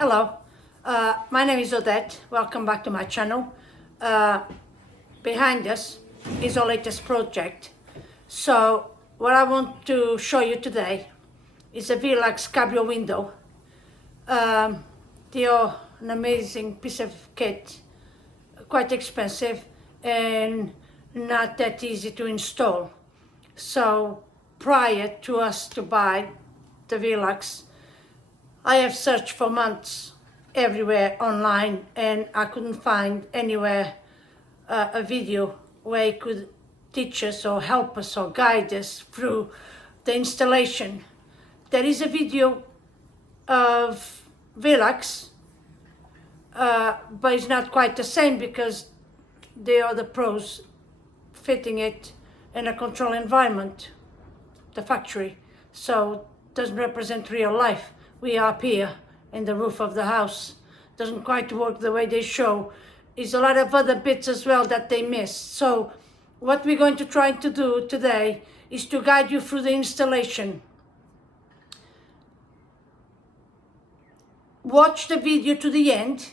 Hello, my name is Odette. Welcome back to my channel. Behind us is our latest project. So what I want to show you today is a VELUX CABRIO window. They are an amazing piece of kit, quite expensive and not that easy to install. So prior to us to buy the VELUX, I have searched for months everywhere online and I couldn't find anywhere a video where it could teach us or help us or guide us through the installation. There is a video of VELUX, but it's not quite the same because they are the pros fitting it in a controlled environment, the factory, so it doesn't represent real life. We are up here in the roof of the house. Doesn't quite work the way they show. There's a lot of other bits as well that they missed. So what we're going to try to do today is to guide you through the installation. Watch the video to the end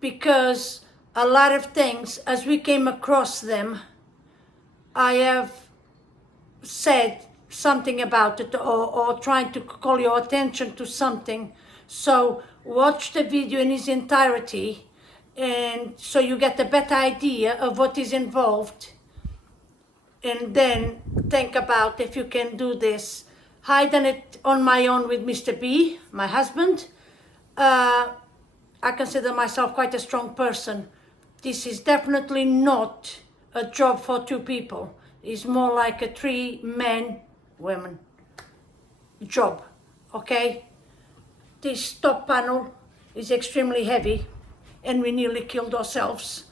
because a lot of things, as we came across them, I have said something about it or trying to call your attention to something. So watch the video in its entirety and so you get a better idea of what is involved, and then think about if you can do this. I done it on my own with Mr. B, my husband. I consider myself quite a strong person. This is definitely not a job for two people. It's more like a 3 men, women job, okay? This top panel is extremely heavy and we nearly killed ourselves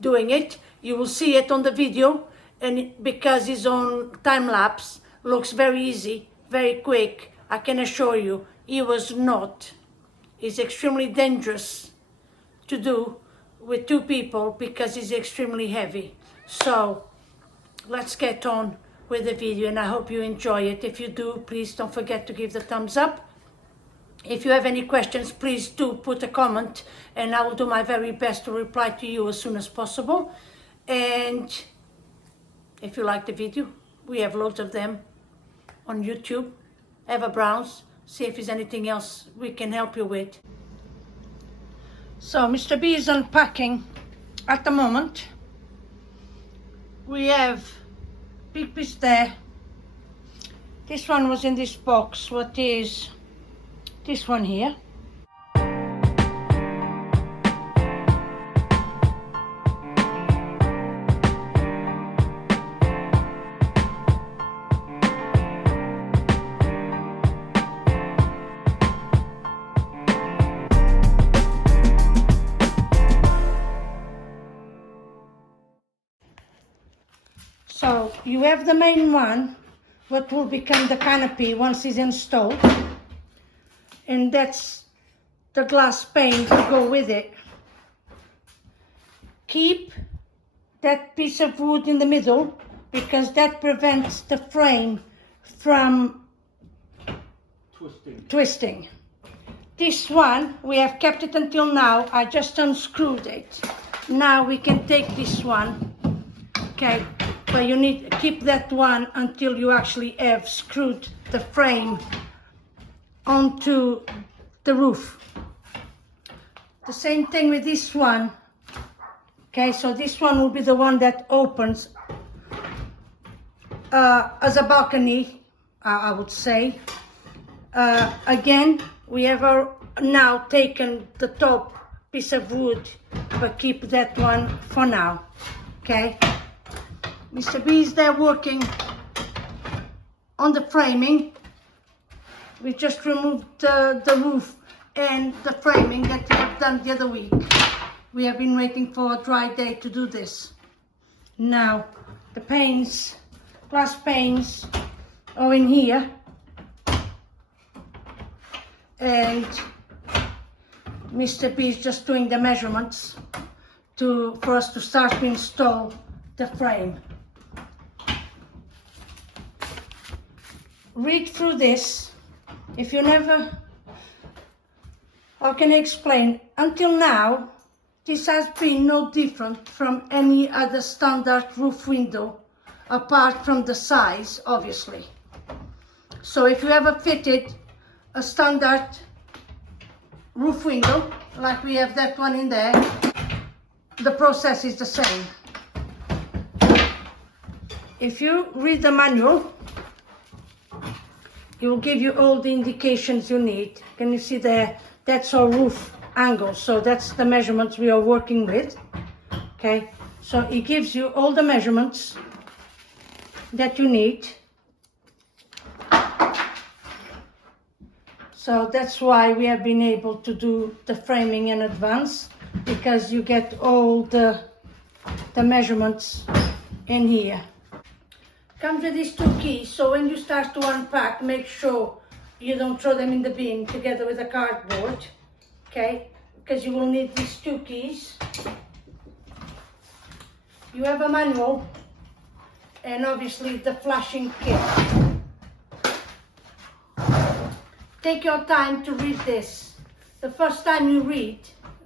doing it. You will see it on the video, and because it's on time lapse, looks very easy, very quick. I can assure you, it was not. It's extremely dangerous to do with 2 people because it's extremely heavy. So let's get on with the video and I hope you enjoy it. If you do, please don't forget to give the thumbs up. If you have any questions, please do put a comment and I will do my very best to reply to you as soon as possible. And if you like the video, we have loads of them on YouTube. Have a browse, see if there's anything else we can help you with. So Mr. B is unpacking at the moment. We have big piece there. This one was in this box. What is this one here? So you have the main one, what will become the canopy once it's installed, and that's the glass pane to go with it. Keep that piece of wood in the middle because that prevents the frame from twisting. This one, we have kept it until now. I just unscrewed it. Now we can take this one, okay? But you need to keep that one until you actually have screwed the frame onto the roof. The same thing with this one. Okay, so this one will be the one that opens as a balcony, I would say. Again, we have now taken the top piece of wood, but keep that one for now, okay? Mr. B is there working on the framing. We just removed the roof and the framing that we have done the other week. We have been waiting for a dry day to do this. Now, the panes, glass panes, are in here. And Mr. B is just doing the measurements for us to start to install the frame. Read through this. If you never How can I explain? Until now, this has been no different from any other standard roof window, apart from the size, obviously. So if you ever fitted a standard roof window, like we have that one in there, the process is the same. If you read the manual, it will give you all the indications you need. Can you see there? That's our roof angle, so that's the measurements we are working with. Okay, so it gives you all the measurements that you need. So that's why we have been able to do the framing in advance, because you get all the measurements in here. Comes with these two keys, so when you start to unpack, make sure you don't throw them in the bin together with the cardboard, okay? Because you will need these two keys. You have a manual and obviously the flashing kit. Take your time to read this. The first time you read,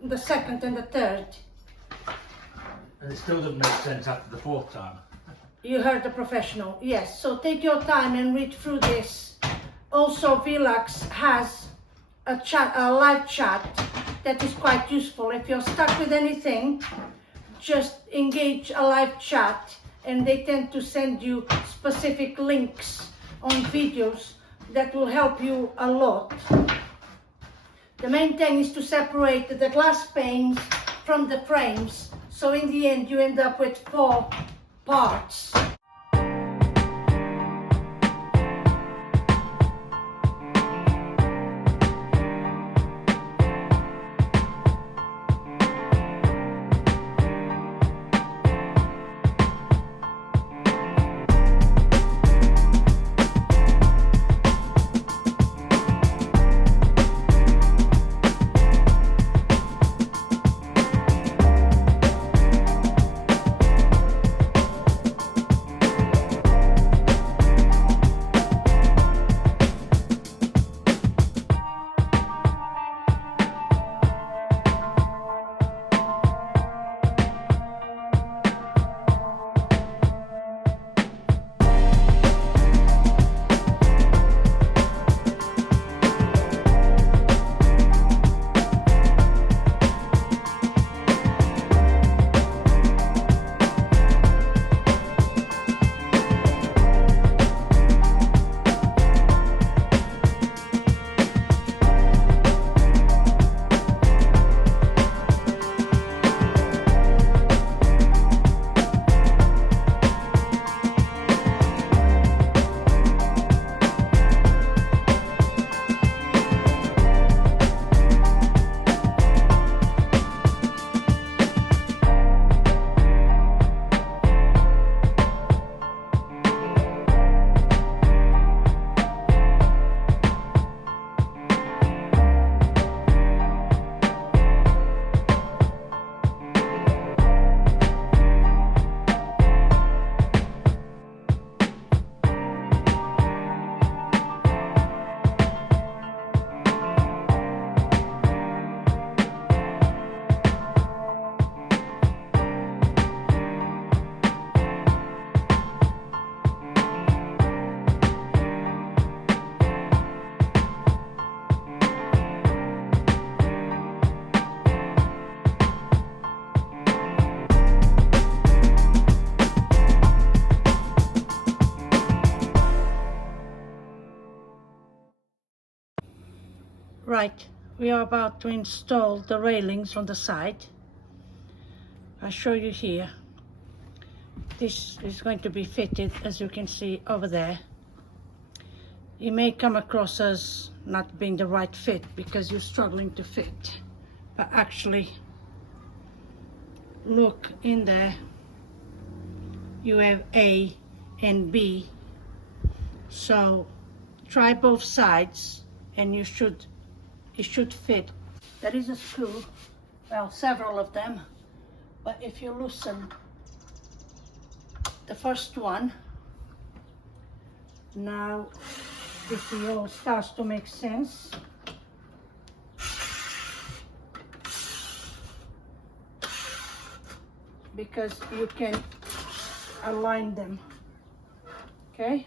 the second and the third. And it still doesn't make sense after the fourth time. You heard the professional, yes. So take your time and read through this. Also, VELUX has a live chat that is quite useful. If you're stuck with anything, just engage a live chat, and they tend to send you specific links on videos that will help you a lot. The main thing is to separate the glass panes from the frames, so in the end you end up with 4 parts. Right, we are about to install the railings on the side. I'll show you here. This is going to be fitted, as you can see over there. It may come across as not being the right fit because you're struggling to fit, but actually look in there, you have A and B, so try both sides and it should fit. There is a screw, well, several of them, but if you loosen the first one, now if it all starts to make sense, because you can align them. Okay?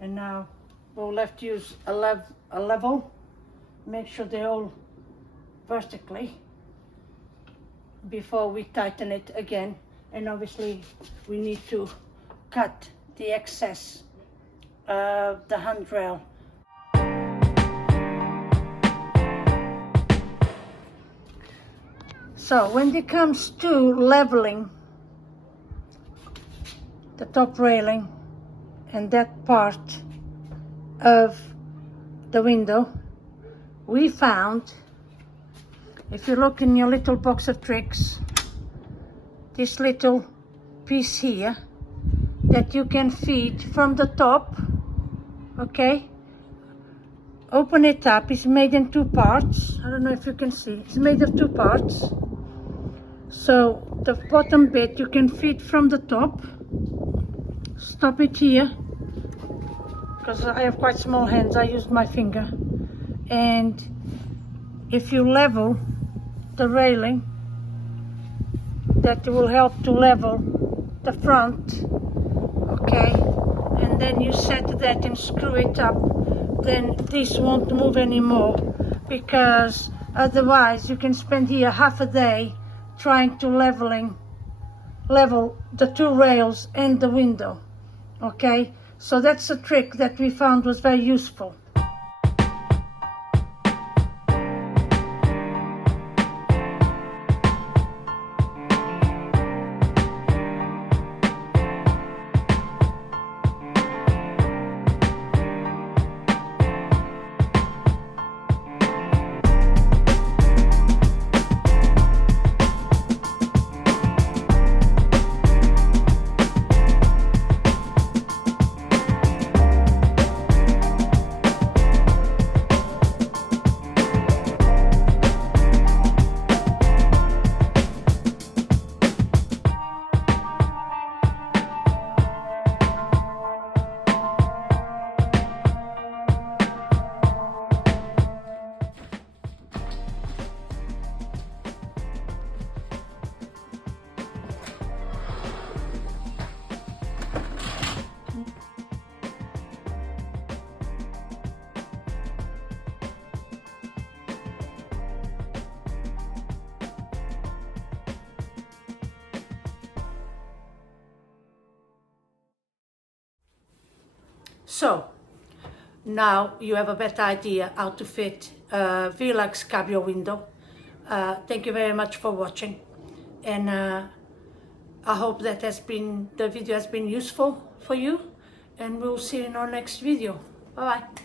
And now we'll have to use a level. Make sure they're all vertically before we tighten it again. And obviously we need to cut the excess of the handrail. So when it comes to leveling the top railing and that part of the window, we found, if you look in your little box of tricks, this little piece here that you can feed from the top. Okay, open it up. It's made in two parts. I don't know if you can see, it's made of two parts. So the bottom bit you can feed from the top. Stop it here because I have quite small hands. I used my finger. And if you level the railing, that will help to level the front. Okay, and then you set that and screw it up, then this won't move anymore, because otherwise you can spend here half a day trying to level the two rails and the window. Okay, so that's a trick that we found was very useful. So now you have a better idea how to fit a VELUX CABRIO window. Thank you very much for watching, and I hope that the video has been useful for you, and we'll see you in our next video. Bye bye.